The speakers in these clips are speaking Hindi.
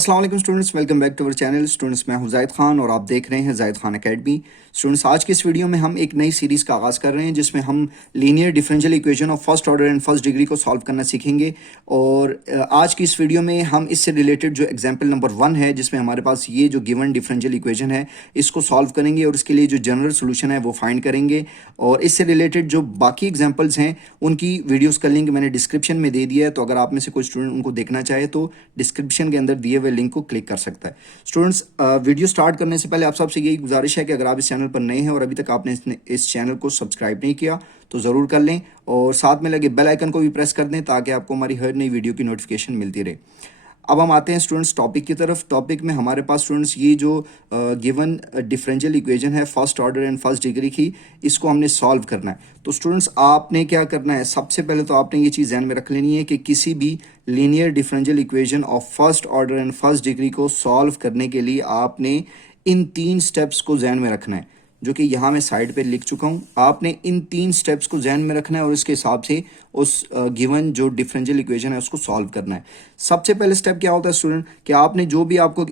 अस्सलाम वालेकुम students, welcome back to our channel. Students, मैं हूं जायद खान और आप देख रहे हैं जायद खान एकेडमी। स्टूडेंट्स, आज की इस वीडियो में हम एक नई सीरीज़ का आगाज़ कर रहे हैं जिसमें हम linear differential equation of first order and first degree को सॉल्व करना सीखेंगे। और आज की इस वीडियो में हम इससे रिलेटेड जो एग्जाम्पल नंबर 1 है, जिसमें हमारे पास ये जो गिवन डिफरेंशियल इक्वेशन है, इसको सॉल्व करेंगे और इसके लिए जो जनरल सोल्यूशन है वो फाइंड करेंगे। और इससे रिलेटेड जो बाकी एग्जाम्पल्स हैं उनकी वीडियोज़ का लिंक मैंने डिस्क्रिप्शन में दे दिया है, तो अगर आप में से कोई स्टूडेंट उनको देखना चाहे तो डिस्क्रिप्शन के अंदर दिए हुए लिंक को क्लिक कर सकता है। स्टूडेंट्स, वीडियो स्टार्ट करने से पहले आप सबसे यही गुजारिश है कि अगर आप इस चैनल पर नए हैं और अभी तक आपने इस चैनल को सब्सक्राइब नहीं किया तो ज़रूर कर लें और साथ में लगे बेल आइकन को भी प्रेस कर दें ताकि आपको हमारी हर नई वीडियो की नोटिफिकेशन मिलती रहे। अब हम आते हैं स्टूडेंट्स टॉपिक की तरफ। टॉपिक में हमारे पास स्टूडेंट्स ये जो गिवन डिफरेंशियल इक्वेशन है first order and first degree की, इसको हमने सॉल्व करना है। तो स्टूडेंट्स, आपने क्या करना है, सबसे पहले तो आपने ये चीज़ ध्यान में रख लेनी है कि किसी भी linear differential equation of first order and first degree को सॉल्व करने के लिए आपने इन 3 स्टेप्स को ध्यान में रखना है, जो कि यहाँ मैं साइड पे लिख चुका हूँ। आपने इन 3 स्टेप्स को ध्यान में रखना है और इसके हिसाब से उस गिवन जो डिफरेंशियल इक्वेशन है उसको सॉल्व करना है। सबसे पहले स्टेप क्या होता है स्टूडेंट, कि आपने जो भी आपको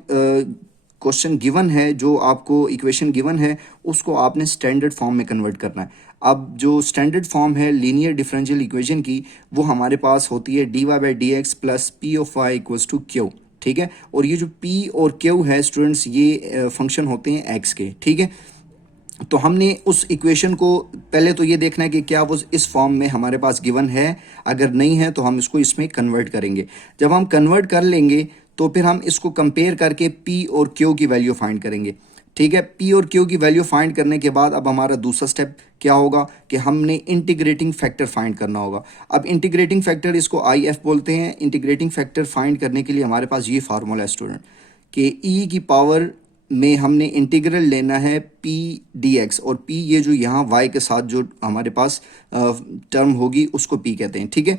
क्वेश्चन गिवन है, जो आपको इक्वेशन गिवन है, उसको आपने स्टैंडर्ड फॉर्म में कन्वर्ट करना है। अब जो स्टैंडर्ड फॉर्म है लीनियर डिफरेंशियल इक्वेशन की, वो हमारे पास होती है dy/dx plus P of Y equals to Q. ठीक है, और ये जो p और q है स्टूडेंट्स, ये फंक्शन होते हैं x के। ठीक है, तो हमने उस इक्वेशन को पहले तो ये देखना है कि क्या वो इस फॉर्म में हमारे पास गिवन है। अगर नहीं है तो हम इसको इसमें कन्वर्ट करेंगे। जब हम कन्वर्ट कर लेंगे तो फिर हम इसको कंपेयर करके p और q की वैल्यू फाइंड करेंगे। ठीक है, p और q की वैल्यू फाइंड करने के बाद अब हमारा दूसरा स्टेप क्या होगा कि हमने इंटीग्रेटिंग फैक्टर फाइंड करना होगा। अब इंटीग्रेटिंग फैक्टर, इसको IF बोलते हैं। इंटीग्रेटिंग फैक्टर फाइंड करने के लिए हमारे पास ये फार्मूला है स्टूडेंट, कि e की पावर में हमने इंटीग्रल लेना है p dx, और p ये जो यहाँ y के साथ जो हमारे पास टर्म होगी उसको p कहते हैं। ठीक है,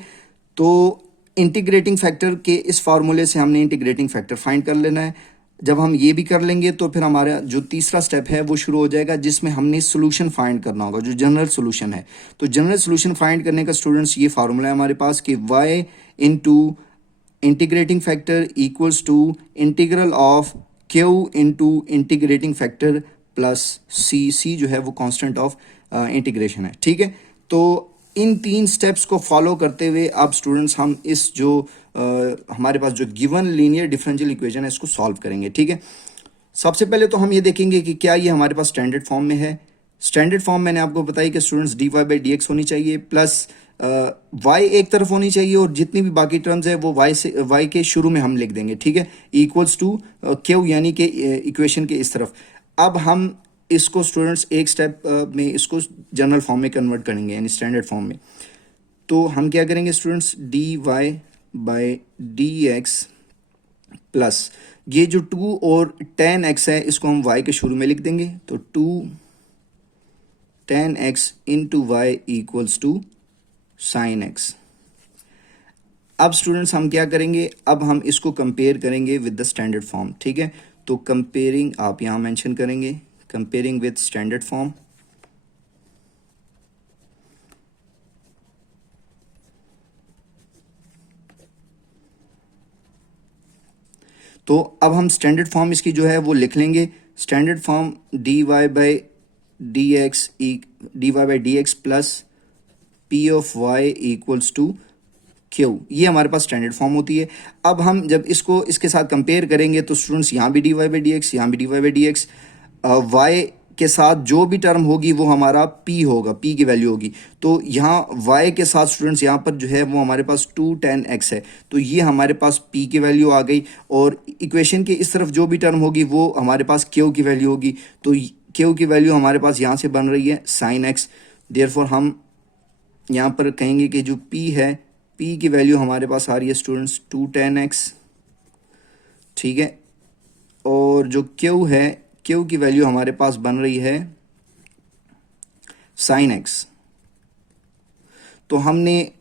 तो इंटीग्रेटिंग फैक्टर के इस फार्मूले से हमने इंटीग्रेटिंग फैक्टर फाइंड कर लेना है। जब हम ये भी कर लेंगे तो फिर हमारा जो तीसरा स्टेप है वो शुरू हो जाएगा, जिसमें हमने सोल्यूशन फाइंड करना होगा, जो जनरल सोल्यूशन है। तो जनरल सोल्यूशन फाइंड करने का स्टूडेंट्स ये फार्मूला है हमारे पास कि y into integrating factor equals to integral of q into integrating factor plus c जो है वो कांस्टेंट ऑफ इंटीग्रेशन है। ठीक है, तो इन 3 स्टेप्स को फॉलो करते हुए अब स्टूडेंट्स हम इस जो हमारे पास जो गिवन लीनियर डिफरेंशियल इक्वेशन है इसको सॉल्व करेंगे। ठीक है, सबसे पहले तो हम ये देखेंगे कि क्या ये हमारे पास स्टैंडर्ड फॉर्म में है। स्टैंडर्ड फॉर्म मैंने आपको बताई कि स्टूडेंट्स dy/dx होनी चाहिए प्लस y एक तरफ होनी चाहिए और जितनी भी बाकी टर्म्स है वो y के शुरू में हम लिख देंगे। ठीक है, इक्वल्स टू q, यानी कि इक्वेशन के इस तरफ। अब हम इसको स्टूडेंट्स एक स्टेप में इसको जनरल फॉर्म में कन्वर्ट करेंगे, यानी स्टैंडर्ड फॉर्म में। तो हम क्या करेंगे स्टूडेंट्स, dy/dx प्लस ये जो 2 और tan x है इसको हम y के शुरू में लिख देंगे, तो 2 tan x into Y equals to sin x। अब स्टूडेंट्स हम क्या करेंगे, अब हम इसको कंपेयर करेंगे विद द स्टैंडर्ड फॉर्म। ठीक है, तो कंपेयरिंग आप यहाँ मेंशन करेंगे, कंपेयरिंग विद स्टैंडर्ड फॉर्म। तो अब हम स्टैंडर्ड फॉर्म इसकी जो है वो लिख लेंगे। Standard form dy/dx plus p of y equals to q, ये हमारे पास स्टैंडर्ड फॉर्म होती है। अब हम जब इसको इसके साथ कंपेयर करेंगे तो स्टूडेंट्स यहाँ भी dy/dx, यहाँ भी dy/dx, y के साथ जो भी टर्म होगी वो हमारा p होगा, p की वैल्यू होगी। तो यहाँ y के साथ स्टूडेंट्स यहाँ पर जो है वो हमारे पास 2 tan x है, तो ये हमारे पास p की वैल्यू आ गई। और इक्वेशन के इस तरफ जो भी टर्म होगी वो हमारे पास q की वैल्यू होगी, तो q की वैल्यू हमारे पास यहाँ से बन रही है sin x। देयरफॉर हम यहाँ पर कहेंगे कि जो p है, p की वैल्यू हमारे पास आ रही है स्टूडेंट्स 2 tan x। ठीक है, और जो q है, q की वैल्यू हमारे पास बन रही है sin x। तो हमने,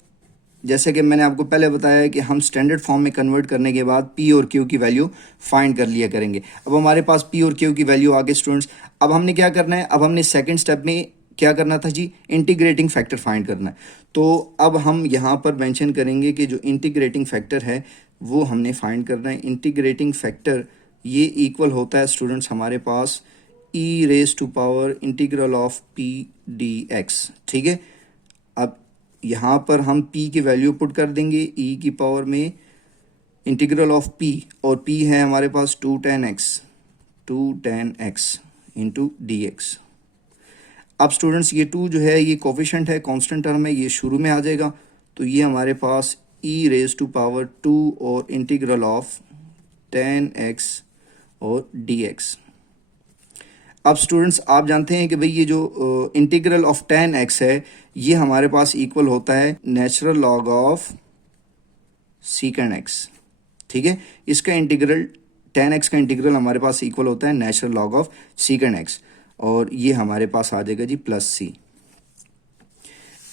जैसे कि मैंने आपको पहले बताया है कि हम स्टैंडर्ड फॉर्म में कन्वर्ट करने के बाद p और q की वैल्यू फाइंड कर लिया करेंगे। अब हमारे पास p और q की वैल्यू आ गई स्टूडेंट्स। अब हमने क्या करना है, अब हमने सेकंड स्टेप में क्या करना था जी, इंटीग्रेटिंग फैक्टर फाइंड करना है। तो अब हम यहाँ पर मेंशन करेंगे कि जो इंटीग्रेटिंग फैक्टर है वो हमने फाइंड करना है। इंटीग्रेटिंग फैक्टर ये इक्वल होता है स्टूडेंट्स हमारे पास E raise to power integral of P D X. ठीक है, अब यहाँ पर हम p की वैल्यू पुट कर देंगे e की पावर में इंटीग्रल ऑफ p, और p है हमारे पास 2 tan x into D x. अब स्टूडेंट्स ये 2 जो है ये कोफिशेंट है, कांस्टेंट टर्म है, ये शुरू में आ जाएगा, तो ये हमारे पास e रेज टू पावर 2 और इंटीग्रल ऑफ tan x और dx। अब स्टूडेंट्स आप जानते हैं कि भाई ये जो इंटीग्रल ऑफ tan x है ये हमारे पास इक्वल होता है नेचुरल लॉग ऑफ सीकेंड x। ठीक है, इसका इंटीग्रल tan x का इंटीग्रल हमारे पास इक्वल होता है नेचुरल लॉग ऑफ सीकेंड x, और ये हमारे पास आ जाएगा जी प्लस c।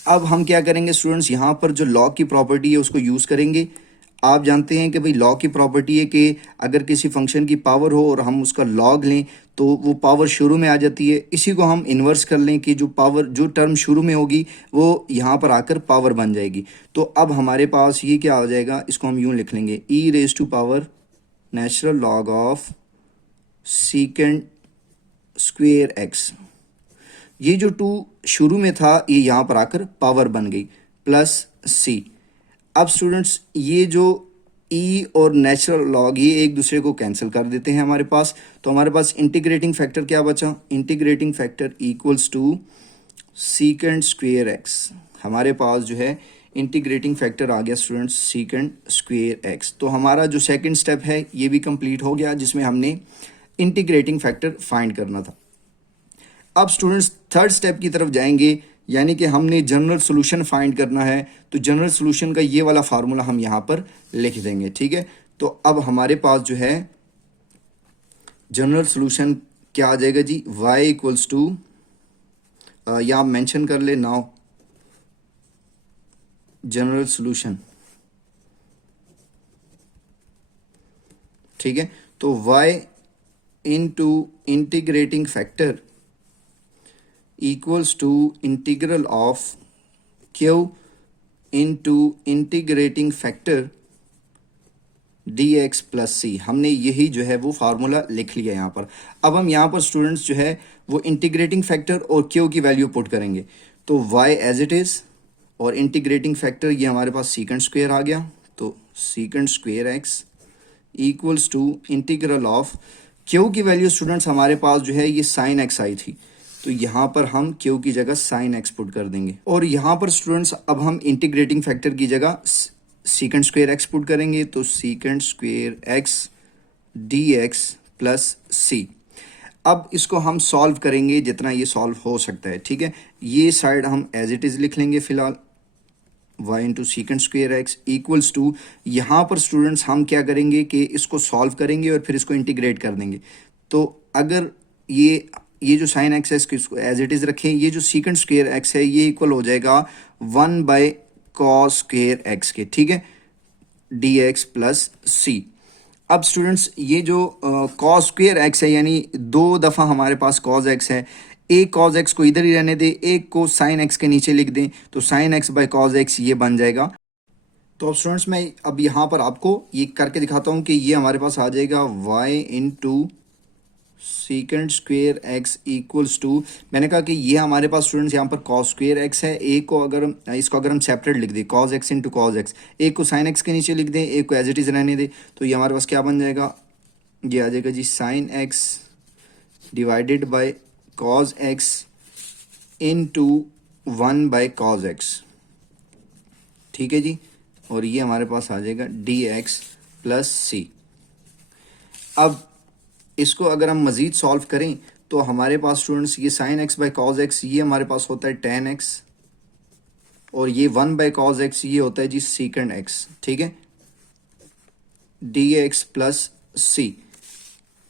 अब हम क्या करेंगे स्टूडेंट्स, यहाँ पर जो लॉग की प्रॉपर्टी है उसको यूज़ करेंगे। आप जानते हैं कि भाई लॉग की प्रॉपर्टी है कि अगर किसी फंक्शन की पावर हो और हम उसका लॉग लें तो वो पावर शुरू में आ जाती है। इसी को हम इन्वर्स कर लें कि जो टर्म शुरू में होगी वो यहाँ पर आकर पावर बन जाएगी। तो अब हमारे पास ये क्या आ जाएगा, इसको हम यूँ लिख लेंगे E raise to power natural log of secant square X. ये जो 2 शुरू में था ये यहाँ पर आकर पावर बन गई प्लस सी। अब स्टूडेंट्स ये जो e और नेचुरल लॉग ये एक दूसरे को कैंसिल कर देते हैं हमारे पास, तो हमारे पास इंटीग्रेटिंग फैक्टर क्या बचा, integrating factor equals to secant square X. हमारे पास जो है इंटीग्रेटिंग फैक्टर आ गया स्टूडेंट्स सीकेंड स्क्वेयर एक्स। तो हमारा जो सेकंड स्टेप है ये भी कंप्लीट हो गया जिसमें हमने इंटीग्रेटिंग फैक्टर फाइंड करना था। अब स्टूडेंट्स थर्ड स्टेप की तरफ जाएंगे, यानी कि हमने जनरल सॉल्यूशन फाइंड करना है। तो जनरल सॉल्यूशन का ये वाला फार्मूला हम यहाँ पर लिख देंगे। ठीक है, तो अब हमारे पास जो है जनरल सॉल्यूशन क्या आ जाएगा जी, y इक्वल्स टू, या आप मेंशन कर ले नाउ जनरल सॉल्यूशन। ठीक है, तो y into integrating factor equals to integral of q into इंटीग्रेटिंग फैक्टर dx प्लस सी। हमने यही जो है वो फार्मूला लिख लिया यहाँ पर। अब हम यहाँ पर स्टूडेंट्स जो है वो इंटीग्रेटिंग फैक्टर और q की वैल्यू पुट करेंगे, तो y एज इट इज़ और इंटीग्रेटिंग फैक्टर ये हमारे पास सीकेंड स्क्वेयर आ गया, तो सीकेंड square X equals to integral of q की वैल्यू स्टूडेंट्स हमारे पास जो है ये साइन एक्स आई थी, तो यहाँ पर हम q की जगह साइन एक्स पुट कर देंगे, और यहाँ पर स्टूडेंट्स अब हम इंटीग्रेटिंग फैक्टर की जगह सीकेंड स्क्वेयर एक्स पुट करेंगे, तो सीकेंड square x d x plus c. अब इसको हम सॉल्व करेंगे जितना ये सॉल्व हो सकता है। ठीक है, ये साइड हम एज इट इज़ लिख लेंगे फ़िलहाल, y into secant square X equals to, यहाँ पर स्टूडेंट्स हम क्या करेंगे कि इसको सॉल्व करेंगे और फिर इसको इंटीग्रेट कर देंगे। तो अगर ये जो साइन एक्स है इसको एज इट इज़ रखें, ये जो सीकेंड स्क्वेयर एक्स है ये इक्वल हो जाएगा 1 कॉस स्क्वेयर एक्स के। ठीक है, डी एक्स प्लस सी। अब स्टूडेंट्स ये जो कॉस स्क्वेयर एक्स है यानी 2 दफ़ा हमारे पास कॉस एक्स है, एक कॉस एक्स को इधर ही रहने दें, एक को साइन एक्स के नीचे लिख दें, तो sine x by cos x ये बन जाएगा। तो अब स्टूडेंट्स मैं अब यहाँ पर आपको ये करके दिखाता हूँ कि ये हमारे पास आ जाएगा y into secant square X equals to, मैंने कहा कि ये हमारे पास स्टूडेंट्स यहाँ पर कॉस स्क्वेयर एक्स है, एक को इसको अगर हम सेपरेट लिख दें cos x into cos x, एक को साइन एक्स के नीचे लिख दें, एक को एज इट इज़ रहने दें, तो ये हमारे पास क्या बन जाएगा, ये आ जाएगा जी sine x divided by cos x into 1 cos x. ठीक है जी, और ये हमारे पास आ जाएगा डी एक्स प्लस सी। अब इसको अगर हम मज़ीद सॉल्व करें तो हमारे पास स्टूडेंट्स ये sine x by cos x ये हमारे पास होता है टेन एक्स, और ये 1 कॉस एक्स ये होता है जी सीकेंड एक्स। ठीक है, डी एक्स प्लस सी।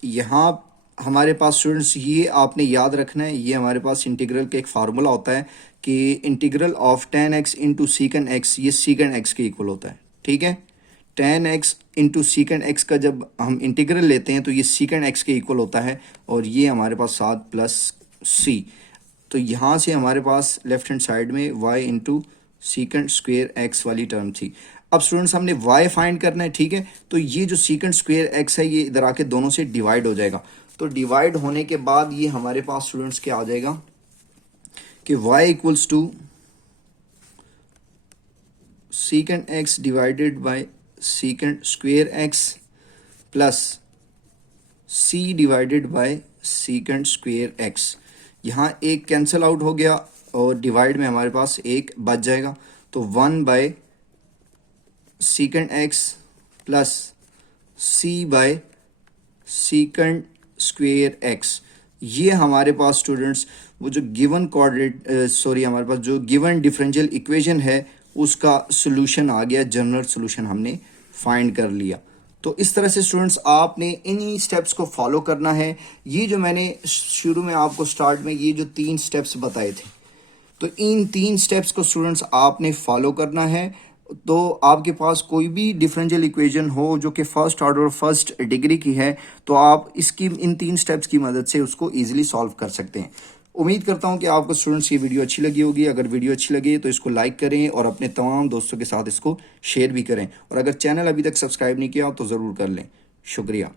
यहाँ हमारे पास स्टूडेंट्स ये आपने याद रखना है, ये हमारे पास इंटीग्रल का एक फार्मूला होता है कि integral of ten x into सीकेंड x ये सीकेंड एक्स के इक्वल होता है। ठीक है, टेन एक्स इंटू सीकेंड एक्स का जब हम इंटीग्रल लेते हैं तो ये सीकेंड एक्स के इक्वल होता है, और ये हमारे पास 7 प्लस सी। तो यहाँ से हमारे पास लेफ्ट हैंड साइड में y into secant square x वाली टर्म थी। अब स्टूडेंट्स हमने y फाइंड करना है, ठीक है। तो ये जो सीकेंट स्क्वेयर x है ये इधर आके दोनों से डिवाइड हो जाएगा। तो डिवाइड होने के बाद ये हमारे पास स्टूडेंट्स क्या आ जाएगा कि y equals to secant x divided by secant square x plus c divided by secant square x। यहाँ एक कैंसिल आउट हो गया और डिवाइड में हमारे पास एक बच जाएगा। तो 1 by secant x plus c by secant square x। ये हमारे पास स्टूडेंट्स वो जो गिवन कोऑर्डिनेट हमारे पास जो गिवन डिफरेंशियल इक्वेशन है उसका सोल्यूशन आ गया, जनरल सोल्यूशन हमने फाइंड कर लिया। तो इस तरह से स्टूडेंट्स आपने इन्हीं स्टेप्स को फॉलो करना है। ये जो मैंने शुरू में आपको स्टार्ट में ये जो 3 स्टेप्स बताए थे, तो इन 3 स्टेप्स को स्टूडेंट्स आपने फॉलो करना है। तो आपके पास कोई भी डिफरेंशियल इक्वेशन हो जो कि फर्स्ट ऑर्डर और फर्स्ट डिग्री की है, तो आप इसकी इन 3 स्टेप्स की मदद से उसको ईजिली सॉल्व कर सकते हैं। उम्मीद करता हूं कि आपको स्टूडेंट्स ये वीडियो अच्छी लगी होगी। अगर वीडियो अच्छी लगे तो इसको लाइक करें और अपने तमाम दोस्तों के साथ इसको शेयर भी करें। और अगर चैनल अभी तक सब्सक्राइब नहीं किया हो तो ज़रूर कर लें। शुक्रिया।